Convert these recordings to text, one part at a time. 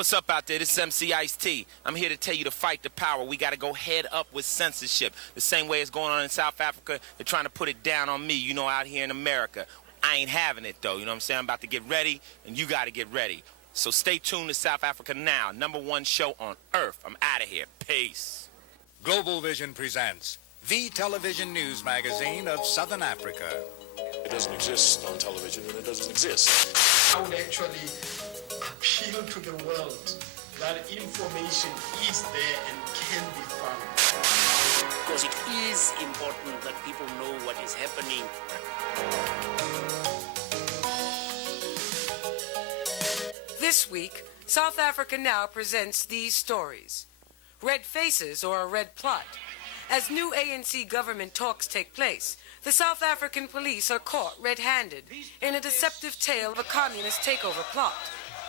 what's up out there? This is MC Ice-T. I'm here to tell you to fight the power. We got to go head up with censorship. The same way it's going on in South Africa. They're trying to put it down on me, you know, out here in America. I ain't having it, though. You know what I'm saying? I'm about to get ready, and you got to get ready. So stay tuned to South Africa Now, #1 show on Earth. I'm out of here. Peace. Global Vision presents the television news magazine of Southern Africa. It doesn't exist on television, and it doesn't exist. I would actually appeal to the world that information is there and can be found. Because it is important that people know what is happening. This week, South Africa Now presents these stories. Red faces or a red plot. As new ANC government talks take place, the South African police are caught red-handed in a deceptive tale of a communist takeover plot.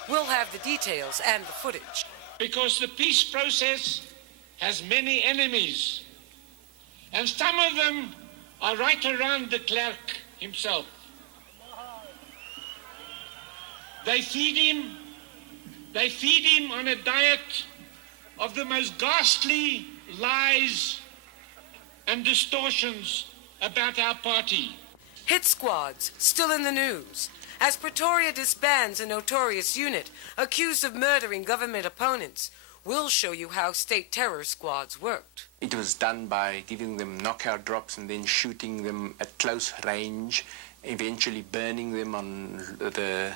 We'll have the details and the footage. Because the peace process has many enemies, and some of them are right around de Klerk himself. They feed him on a diet of the most ghastly lies and distortions about our party. Hit squads still in the news, as Pretoria disbands a notorious unit accused of murdering government opponents. We'll show you how state terror squads worked. It was done by giving them knockout drops and then shooting them at close range, eventually burning them on the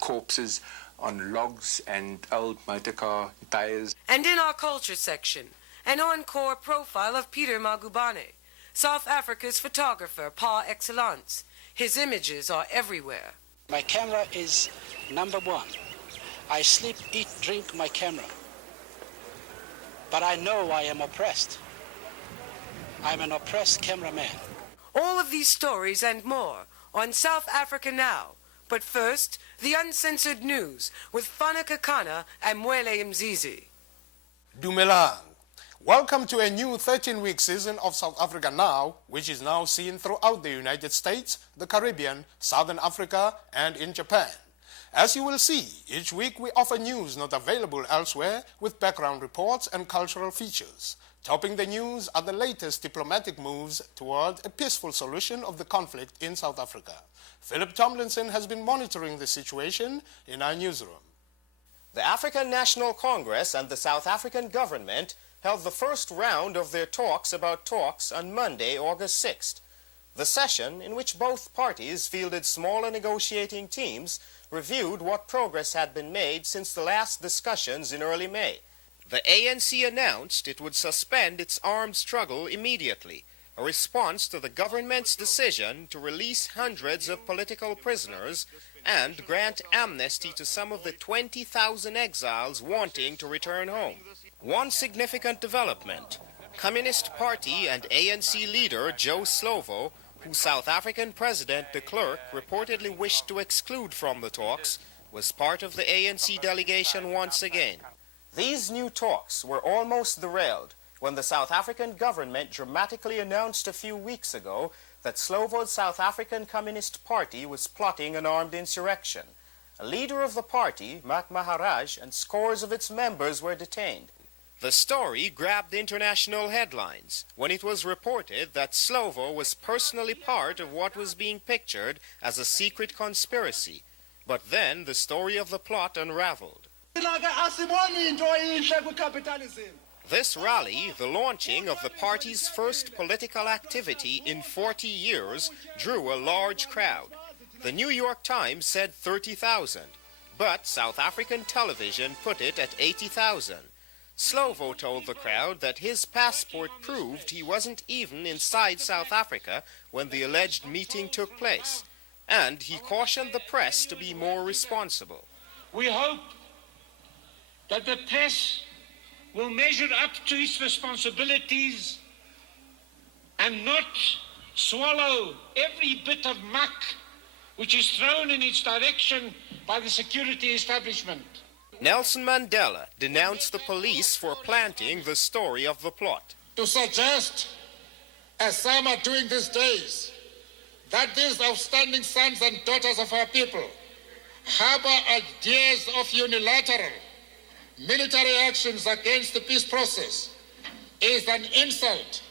corpses on logs and old motorcar tires. And in our culture section, an encore profile of Peter Magubane, South Africa's photographer par excellence. His images are everywhere. My camera is #1. I sleep, eat, drink my camera. But I know I am oppressed. I'm an oppressed cameraman. All of these stories and more on South Africa Now. But first, the uncensored news with Fana, Kekana and Mweli Mzizi. Dumelang. Welcome to a new 13-week season of South Africa Now, which is now seen throughout the United States, the Caribbean, Southern Africa, and in Japan. As you will see, each week we offer news not available elsewhere with background reports and cultural features. Topping the news are the latest diplomatic moves toward a peaceful solution of the conflict in South Africa. Phillip Tomlinson has been monitoring the situation in our newsroom. The African National Congress and the South African government held the first round of their talks about talks on Monday, August 6th. The session, in which both parties fielded smaller negotiating teams, reviewed what progress had been made since the last discussions in early May. The ANC announced it would suspend its armed struggle immediately, a response to the government's decision to release hundreds of political prisoners and grant amnesty to some of the 20,000 exiles wanting to return home. One significant development: Communist Party and ANC leader Joe Slovo, who South African President de Klerk reportedly wished to exclude from the talks, was part of the ANC delegation once again. These new talks were almost derailed when the South African government dramatically announced a few weeks ago that Slovo's South African Communist Party was plotting an armed insurrection. A leader of the party, Maharaj, and scores of its members were detained. The story grabbed international headlines when it was reported that Slovo was personally part of what was being pictured as a secret conspiracy. But then the story of the plot unraveled. This rally, the launching of the party's first political activity in 40 years, drew a large crowd. The New York Times said 30,000, but South African television put it at 80,000. Slovo told the crowd that his passport proved he wasn't even inside South Africa when the alleged meeting took place, and he cautioned the press to be more responsible. We hope that the press will measure up to its responsibilities and not swallow every bit of muck which is thrown in its direction by the security establishment. Nelson Mandela denounced the police for planting the story of the plot. To suggest, as some are doing these days, that these outstanding sons and daughters of our people harbor ideas of unilateral military actions against the peace process is an insult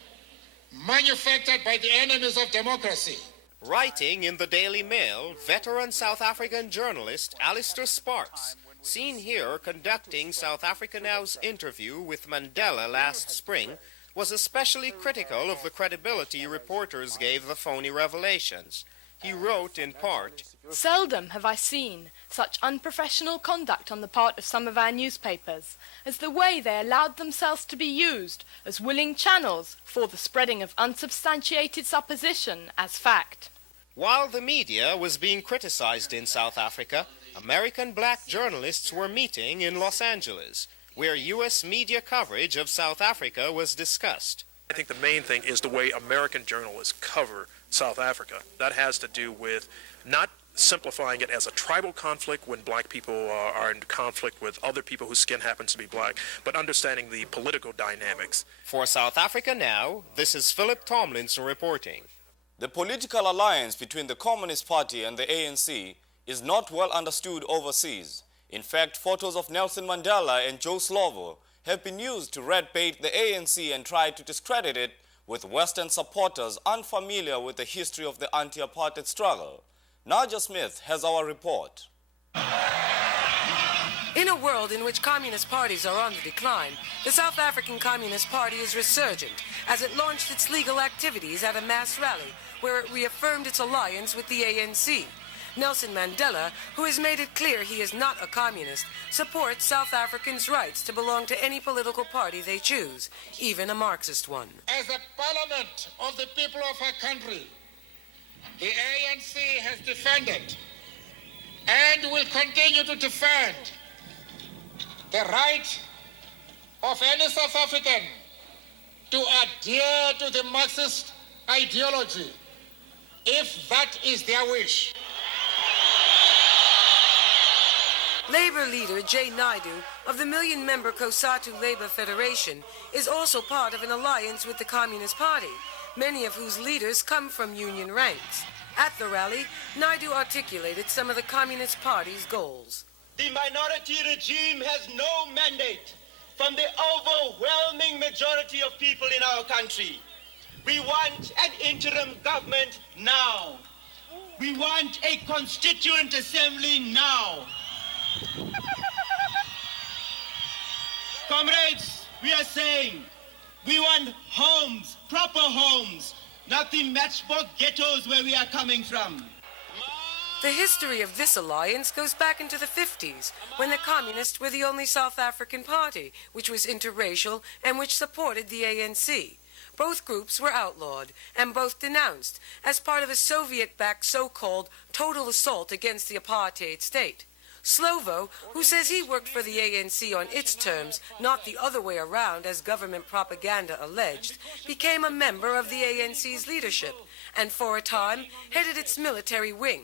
manufactured by the enemies of democracy. Writing in the Daily Mail, veteran South African journalist Allister Sparks, seen here conducting South Africa Now's interview with Mandela last spring, was especially critical of the credibility reporters gave the phony revelations. He wrote in part, "Seldom have I seen such unprofessional conduct on the part of some of our newspapers as the way they allowed themselves to be used as willing channels for the spreading of unsubstantiated supposition as fact." While the media was being criticized in South Africa, American black journalists were meeting in Los Angeles, where U.S. media coverage of South Africa was discussed. I think the main thing is the way American journalists cover South Africa. That has to do with not simplifying it as a tribal conflict when black people are in conflict with other people whose skin happens to be black, but understanding the political dynamics. For South Africa Now, this is Phillip Tomlinson reporting. The political alliance between the Communist Party and the ANC is not well understood overseas. In fact, photos of Nelson Mandela and Joe Slovo have been used to red bait the ANC and try to discredit it with Western supporters unfamiliar with the history of the anti-apartheid struggle. Nadja Smith has our report. In a world in which communist parties are on the decline, the South African Communist Party is resurgent as it launched its legal activities at a mass rally where it reaffirmed its alliance with the ANC. Nelson Mandela, who has made it clear he is not a communist, supports South Africans' rights to belong to any political party they choose, even a Marxist one. As a parliament of the people of our country, the ANC has defended and will continue to defend the right of any South African to adhere to the Marxist ideology, if that is their wish. Labour leader Jay Naidoo of the million-member COSATU Labour Federation is also part of an alliance with the Communist Party, many of whose leaders come from union ranks. At the rally, Naidoo articulated some of the Communist Party's goals. The minority regime has no mandate from the overwhelming majority of people in our country. We want an interim government now. We want a constituent assembly now. Comrades, we are saying we want homes, proper homes, not the matchbox ghettos where we are coming from. The history of this alliance goes back into the 50s, when the Communists were the only South African party which was interracial and which supported the ANC. Both groups were outlawed and both denounced as part of a Soviet-backed so-called total assault against the apartheid state. Slovo, who says he worked for the ANC on its terms, not the other way around as government propaganda alleged, became a member of the ANC's leadership and for a time headed its military wing.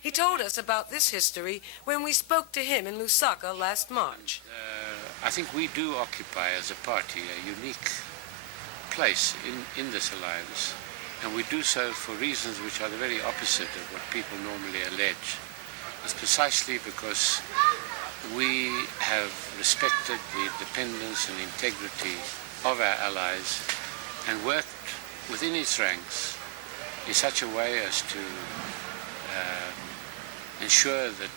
He told us about this history when we spoke to him in Lusaka last March. I think we do occupy as a party a unique place in this alliance, and we do so for reasons which are the very opposite of what people normally allege. It's precisely because we have respected the independence and integrity of our allies and worked within its ranks in such a way as to ensure that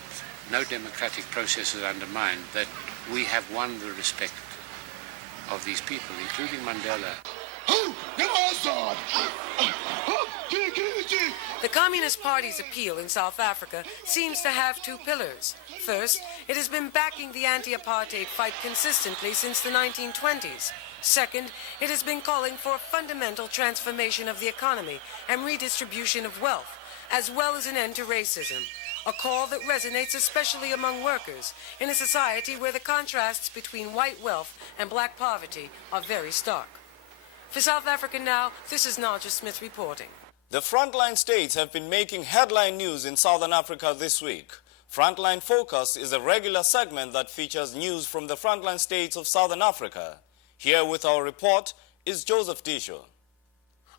no democratic process is undermined, that we have won the respect of these people, including Mandela. The Communist Party's appeal in South Africa seems to have two pillars. First, it has been backing the anti-apartheid fight consistently since the 1920s. Second, it has been calling for a fundamental transformation of the economy and redistribution of wealth, as well as an end to racism. A call that resonates especially among workers in a society where the contrasts between white wealth and black poverty are very stark. For South Africa Now, this is Nadja Smith reporting. The Frontline States have been making headline news in Southern Africa this week. Frontline Focus is a regular segment that features news from the Frontline States of Southern Africa. Here with our report is Joseph Diescho.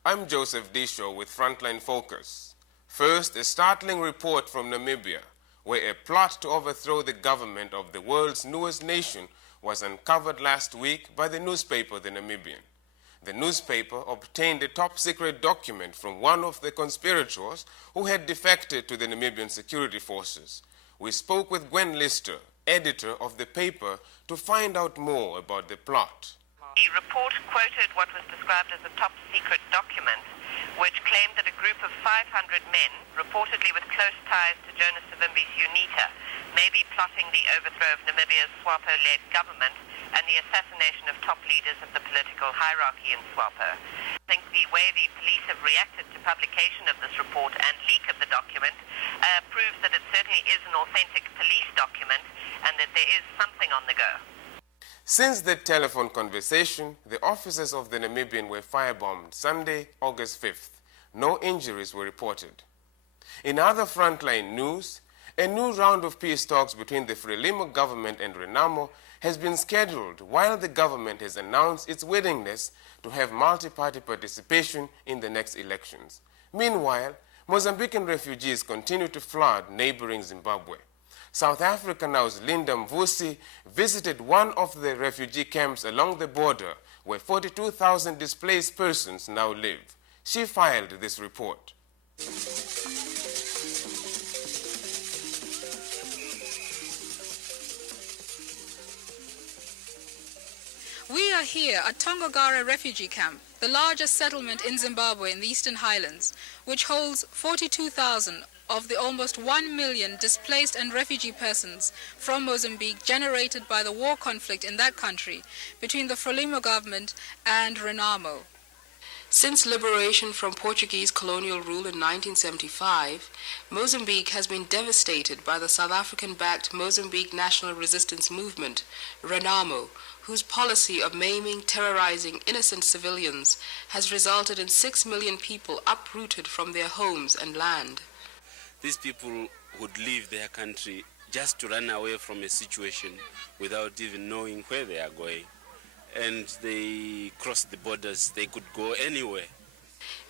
I'm Joseph Diescho with Frontline Focus. First, a startling report from Namibia, where a plot to overthrow the government of the world's newest nation was uncovered last week by the newspaper The Namibian. The newspaper obtained a top-secret document from one of the conspirators who had defected to the Namibian security forces. We spoke with Gwen Lister, editor of the paper, to find out more about the plot. The report quoted what was described as a top-secret document, which claimed that a group of 500 men, reportedly with close ties to Jonas Savimbi's UNITA, may be plotting the overthrow of Namibia's SWAPO-led government and the assassination of top leaders of the political hierarchy in SWAPO. I think the way the police have reacted to publication of this report and leak of the document proves that it certainly is an authentic police document and that there is something on the go. Since the telephone conversation, the offices of the Namibian were firebombed Sunday, August 5th. No injuries were reported. In other frontline news, a new round of peace talks between the Frelimo government and Renamo has been scheduled while the government has announced its willingness to have multi-party participation in the next elections. Meanwhile, Mozambican refugees continue to flood neighboring Zimbabwe. South Africa Now's Linda Mvusi visited one of the refugee camps along the border where 42,000 displaced persons now live. She filed this report. We are here at Tongogara refugee camp, the largest settlement in Zimbabwe in the Eastern Highlands, which holds 42,000 of the almost 1 million displaced and refugee persons from Mozambique generated by the war conflict in that country between the Frelimo government and Renamo. Since liberation from Portuguese colonial rule in 1975, Mozambique has been devastated by the South African-backed Mozambique National Resistance Movement, Renamo, whose policy of maiming, terrorizing innocent civilians has resulted in 6 million people uprooted from their homes and land. These people would leave their country just to run away from a situation without even knowing where they are going. And they cross the borders, they could go anywhere.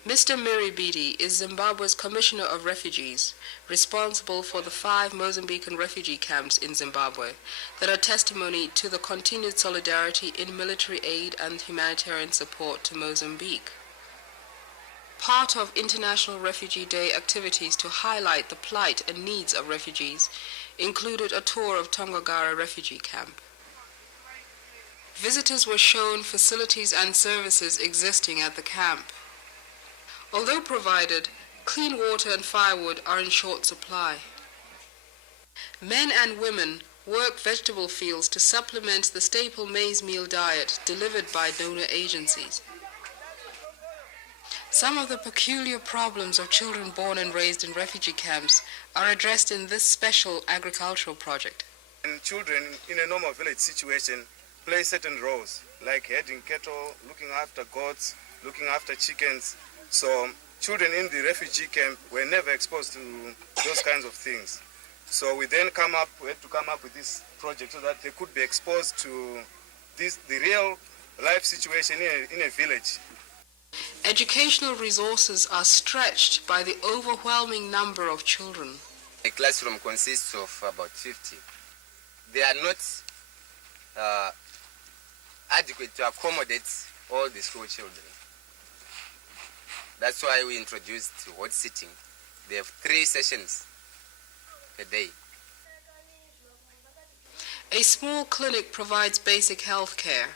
Mr. Miribidi is Zimbabwe's Commissioner of Refugees, responsible for the 5 Mozambican refugee camps in Zimbabwe that are testimony to the continued solidarity in military aid and humanitarian support to Mozambique. Part of International Refugee Day activities to highlight the plight and needs of refugees included a tour of Tongogara refugee camp. Visitors were shown facilities and services existing at the camp. Although provided, clean water and firewood are in short supply. Men and women work vegetable fields to supplement the staple maize meal diet delivered by donor agencies. Some of the peculiar problems of children born and raised in refugee camps are addressed in this special agricultural project. And children in a normal village situation play certain roles, like herding cattle, looking after goats, looking after chickens. So children in the refugee camp were never exposed to those kinds of things. So we then had to come up with this project so that they could be exposed to the real life situation in a village. Educational resources are stretched by the overwhelming number of children. A classroom consists of about 50. They are not adequate to accommodate all the school children. That's why we introduced hot sitting. They have 3 sessions a day. A small clinic provides basic health care.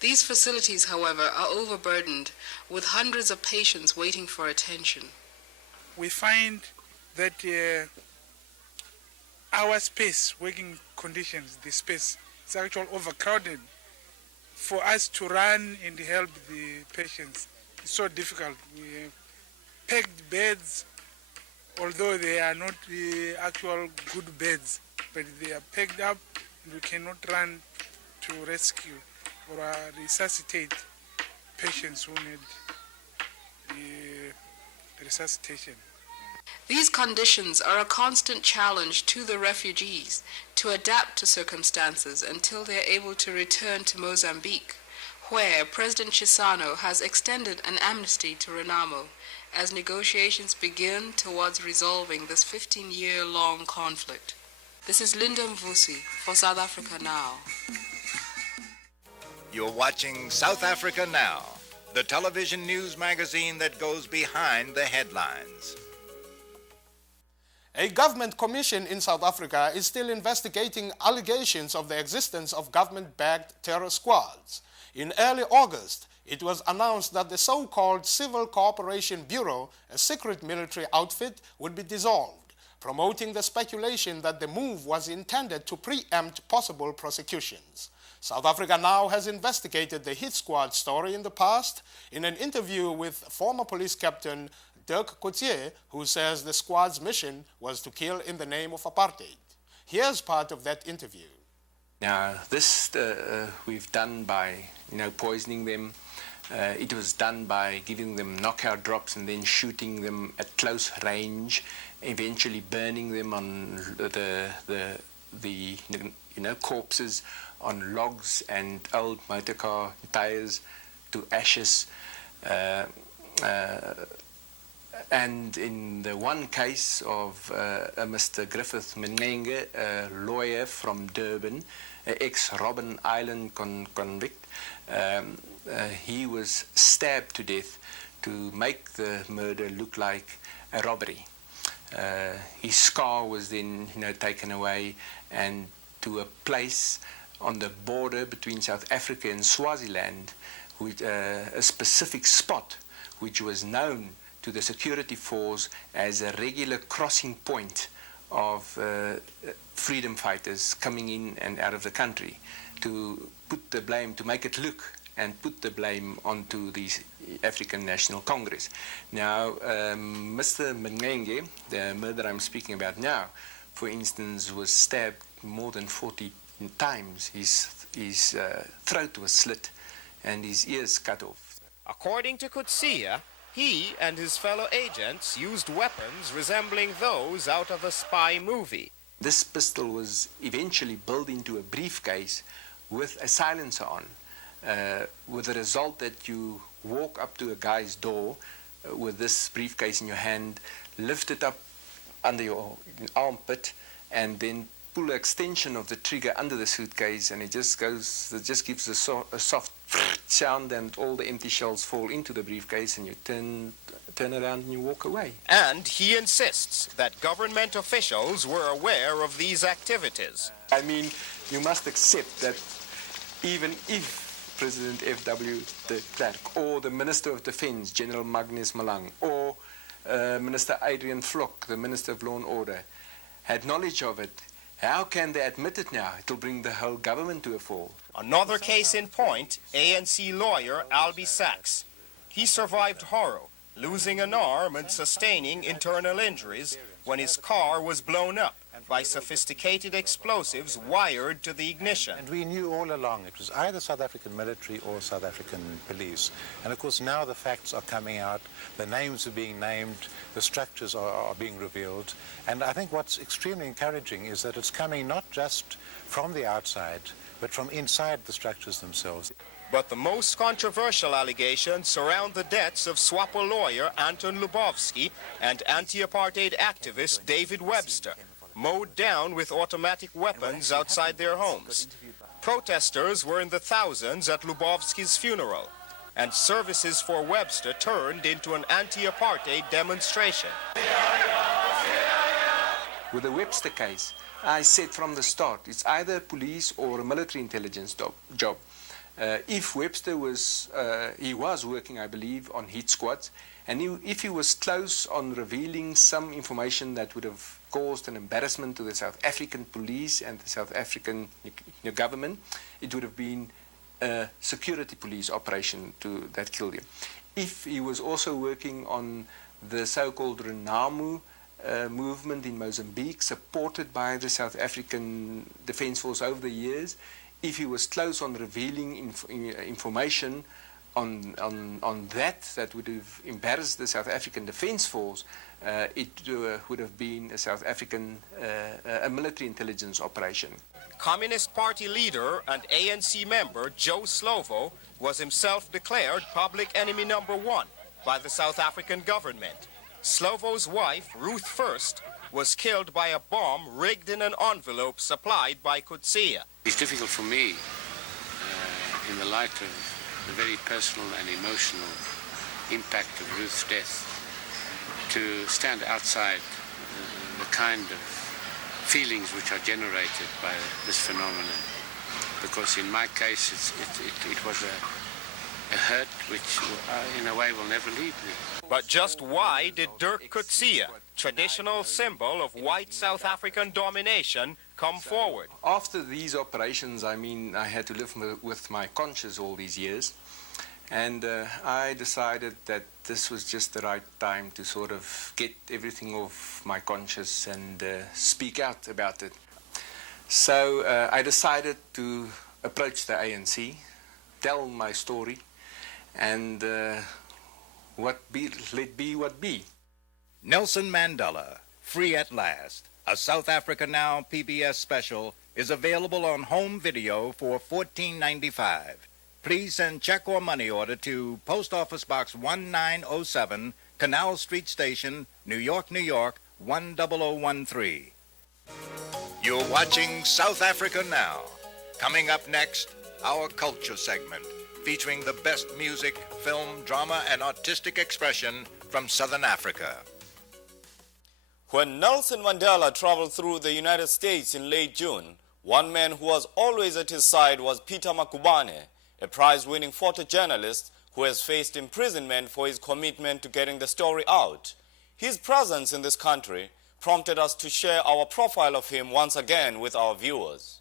These facilities, however, are overburdened with hundreds of patients waiting for attention. We find that our space, working conditions, the space, is actually overcrowded. For us to run and help the patients, it's so difficult. We have packed beds, although they are not the actual good beds, but they are packed up and we cannot run to rescue or resuscitate patients who need resuscitation. These conditions are a constant challenge to the refugees to adapt to circumstances until they are able to return to Mozambique, where President Chissano has extended an amnesty to Renamo as negotiations begin towards resolving this 15-year-long conflict. This is Linda Mvusi for South Africa Now. You're watching South Africa Now, the television news magazine that goes behind the headlines. A government commission in South Africa is still investigating allegations of the existence of government-backed terror squads. In early August, it was announced that the so-called Civil Cooperation Bureau, a secret military outfit, would be dissolved, promoting the speculation that the move was intended to preempt possible prosecutions. South Africa Now has investigated the hit squad story in the past in an interview with former police captain Dirk Coetzee, who says the squad's mission was to kill in the name of apartheid. Here's part of that interview. Now, this we've done by, poisoning them. It was done by giving them knockout drops and then shooting them at close range, eventually burning them on the corpses on logs and old motorcar tires to ashes. And in the one case of Mr. Griffith Mnenge, a lawyer from Durban, an ex-Robben Island convict, he was stabbed to death to make the murder look like a robbery. His scar was then, taken away and to a place on the border between South Africa and Swaziland, with a specific spot which was known to the security force as a regular crossing point of freedom fighters coming in and out of the country, to put the blame, to make it look and put the blame onto the African National Congress. Now, Mr. Mnenge, the murderer I'm speaking about now, for instance, was stabbed more than 40 times. His throat was slit and his ears cut off. According to Coetzee, he and his fellow agents used weapons resembling those out of a spy movie. This pistol was eventually built into a briefcase with a silencer on, with the result that you walk up to a guy's door with this briefcase in your hand, lift it up under your armpit, and then pull an extension of the trigger under the suitcase, and it just gives a soft sound, and all the empty shells fall into the briefcase, and you turn around and you walk away. And he insists that government officials were aware of these activities. I mean, you must accept that even if President F.W. de Klerk or the Minister of Defense, General Magnus Malang, or Minister Adrian Vlok, the Minister of Law and Order, had knowledge of it, how can they admit it now? It will bring the whole government to a fall. Another case in point, ANC lawyer Albie Sachs. He survived horror, losing an arm and sustaining internal injuries when his car was blown up by sophisticated explosives wired to the ignition. And we knew all along it was either South African military or South African police. And of course now the facts are coming out, the names are being named, the structures are being revealed. And I think what's extremely encouraging is that it's coming not just from the outside, but from inside the structures themselves. But the most controversial allegations surround the deaths of SWAPO lawyer Anton Lubowski and anti-apartheid activist David Webster, mowed down with automatic weapons outside their homes. Protesters were in the thousands at Lubowski's funeral, and services for Webster turned into an anti-apartheid demonstration. With the Webster case, I said from the start, it's either police or a military intelligence job. If Webster was, he was working, I believe, on hit squads, and if he was close on revealing some information that would have caused an embarrassment to the South African police and the South African government, it would have been a security police operation that killed him. If he was also working on the so-called Renamo movement in Mozambique, supported by the South African Defence Force over the years, if he was close on revealing information on that would have embarrassed the South African Defence Force, it would have been a South African a military intelligence operation. Communist Party leader and ANC member Joe Slovo was himself declared public enemy #1. by the South African government. Slovo's wife, Ruth First, was killed by a bomb rigged in an envelope supplied by Coetzee. It's difficult for me, in the light of the very personal and emotional impact of Ruth's death, to stand outside the kind of feelings which are generated by this phenomenon. Because in my case, it was a hurt which, in a way, will never leave me. But just why did Dirk Coetzee, traditional symbol of white South African domination, come forward? After these operations, I had to live with my conscience all these years. And I decided that this was just the right time to sort of get everything off my conscience and speak out about it. So I decided to approach the ANC, tell my story, and let be what be. Nelson Mandela, Free at Last, a South Africa Now PBS special, is available on home video for $14.95. Please send check or money order to Post Office Box 1907, Canal Street Station, New York, New York, 10013. You're watching South Africa Now. Coming up next, our culture segment, featuring the best music, film, drama, and artistic expression from Southern Africa. When Nelson Mandela traveled through the United States in late June, one man who was always at his side was Peter Makubane, a prize-winning photojournalist who has faced imprisonment for his commitment to getting the story out. His presence in this country prompted us to share our profile of him once again with our viewers.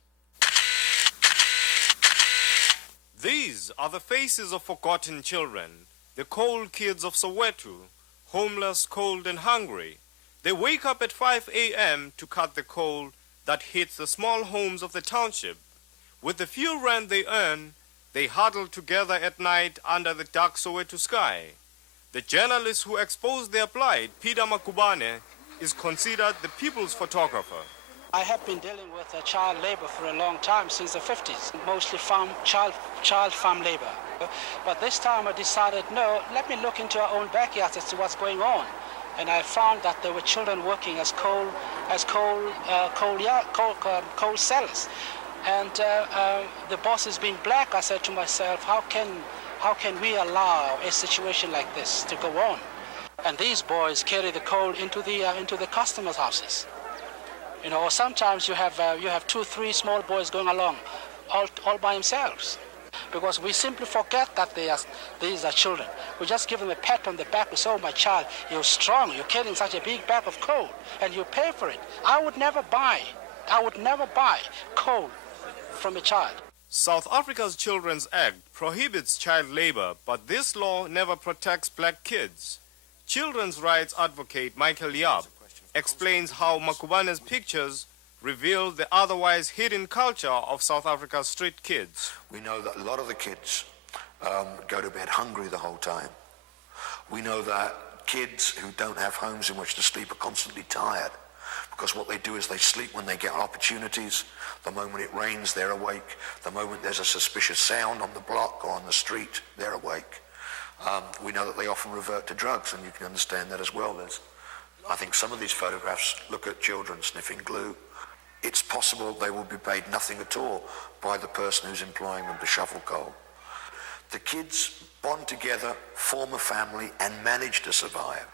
These are the faces of forgotten children, the cold kids of Soweto, homeless, cold and hungry. They wake up at 5 a.m. to cut the coal that hits the small homes of the township. With the few rand they earn, they huddle together at night under the dark Soweto sky. The journalist who exposed their plight, Peter Makubane, is considered the people's photographer. I have been dealing with child labor for a long time, since the 50s, mostly child farm labor. But this time I decided, no, let me look into our own backyards as to what's going on. And I found that there were children working as coal sellers. And the bosses being black, I said to myself, how can we allow a situation like this to go on? And these boys carry the coal into the customers' houses. You know, or sometimes you have 2, 3 small boys going along, all by themselves, because we simply forget that these are children. We just give them a pat on the back. We say, "Oh, my child, you're strong. You're carrying such a big bag of coal, and you pay for it." I would never buy coal from a child. South Africa's Children's Act prohibits child labor, but this law never protects black kids. Children's rights advocate Michael Yap explains how Makubane's pictures reveal the otherwise hidden culture of South Africa's street kids. We know that a lot of the kids go to bed hungry the whole time. We know that kids who don't have homes in which to sleep are constantly tired, because what they do is they sleep when they get opportunities. The moment it rains, they're awake. The moment there's a suspicious sound on the block or on the street, they're awake. We know that they often revert to drugs, and you can understand that as well. I think some of these photographs look at children sniffing glue. It's possible they will be paid nothing at all by the person who's employing them to shovel coal. The kids bond together, form a family, and manage to survive.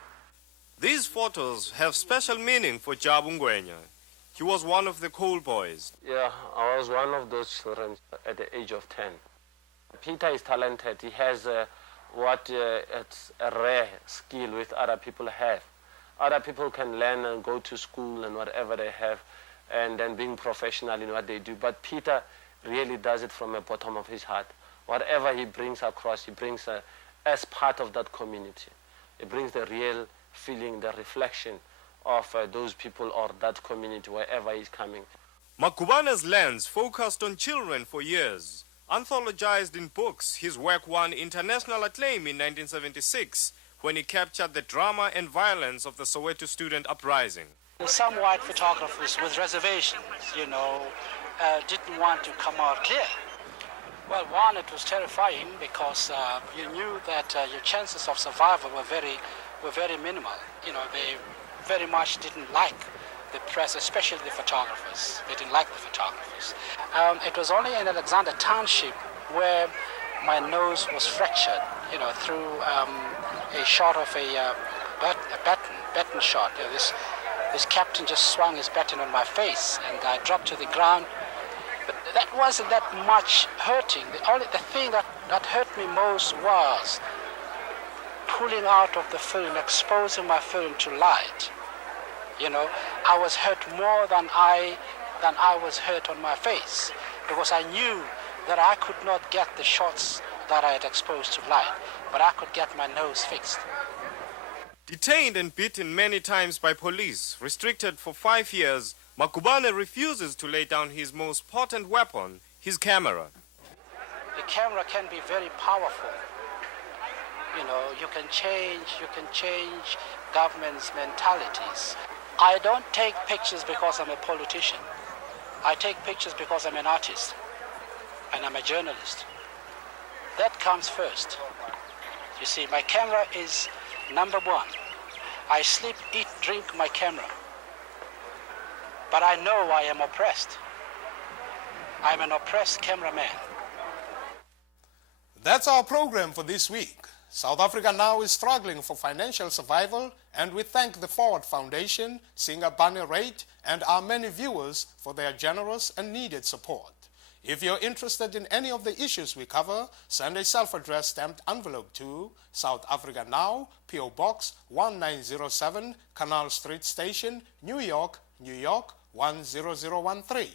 These photos have special meaning for Jabu Ngwenya. He was one of the coal boys. Yeah, I was one of those children at the age of 10. Peter is talented. He has it's a rare skill which other people have. Other people can learn and go to school and whatever they have, and then being professional in what they do. But Peter really does it from the bottom of his heart. Whatever he brings across, he brings as part of that community. He brings the real feeling, the reflection of those people or that community, wherever he's coming. Makubane's lens focused on children for years. Anthologized in books, his work won international acclaim in 1976 when he captured the drama and violence of the Soweto student uprising. Some white photographers with reservations, didn't want to come out clear. Well, one, it was terrifying because you knew that your chances of survival were very minimal. You know, they very much didn't like the press, especially the photographers. They didn't like the photographers. It was only in Alexander Township where my nose was fractured, you know, through a shot of a baton shot. You know, this captain just swung his baton on my face, and I dropped to the ground. But that wasn't that much hurting. The thing that hurt me most was pulling out of the film, exposing my film to light. You know, I was hurt more than I was hurt on my face, because I knew that I could not get the shots that I had exposed to light, but I could get my nose fixed. Detained and beaten many times by police, restricted for 5 years, Makubane refuses to lay down his most potent weapon, his camera. The camera can be very powerful. You know, you can change governments' mentalities. I don't take pictures because I'm a politician. I take pictures because I'm an artist and I'm a journalist. That comes first. You see, my camera is number one. I sleep, eat, drink my camera. But I know I am oppressed. I'm an oppressed cameraman. That's our program for this week. South Africa now is struggling for financial survival, and we thank the Forward Foundation, Singer Bunny Rate, and our many viewers for their generous and needed support. If you're interested in any of the issues we cover, send a self-addressed stamped envelope to South Africa Now, P.O. Box 1907, Canal Street Station, New York, New York 10013.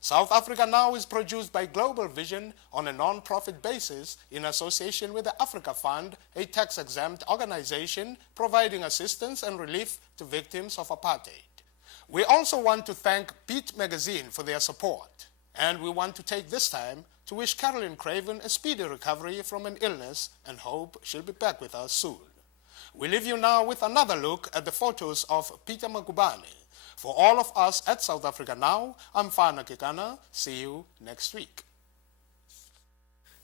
South Africa Now is produced by Global Vision on a non-profit basis in association with the Africa Fund, a tax-exempt organization providing assistance and relief to victims of apartheid. We also want to thank Beat Magazine for their support. And we want to take this time to wish Carolyn Craven a speedy recovery from an illness and hope she'll be back with us soon. We leave you now with another look at the photos of Peter Makubane. For all of us at South Africa Now, I'm Fana Kekana. See you next week.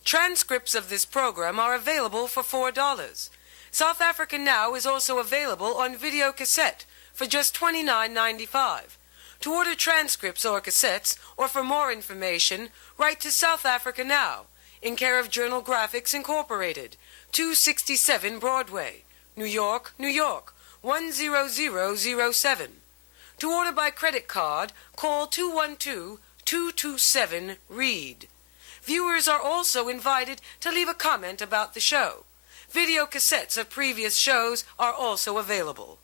Transcripts of this program are available for $4. South Africa Now is also available on video cassette for just $29.95. To order transcripts or cassettes, or for more information, write to South Africa Now, in care of Journal Graphics Incorporated, 267 Broadway, New York, New York, 10007. To order by credit card, call 212-227-READ. Viewers are also invited to leave a comment about the show. Video cassettes of previous shows are also available.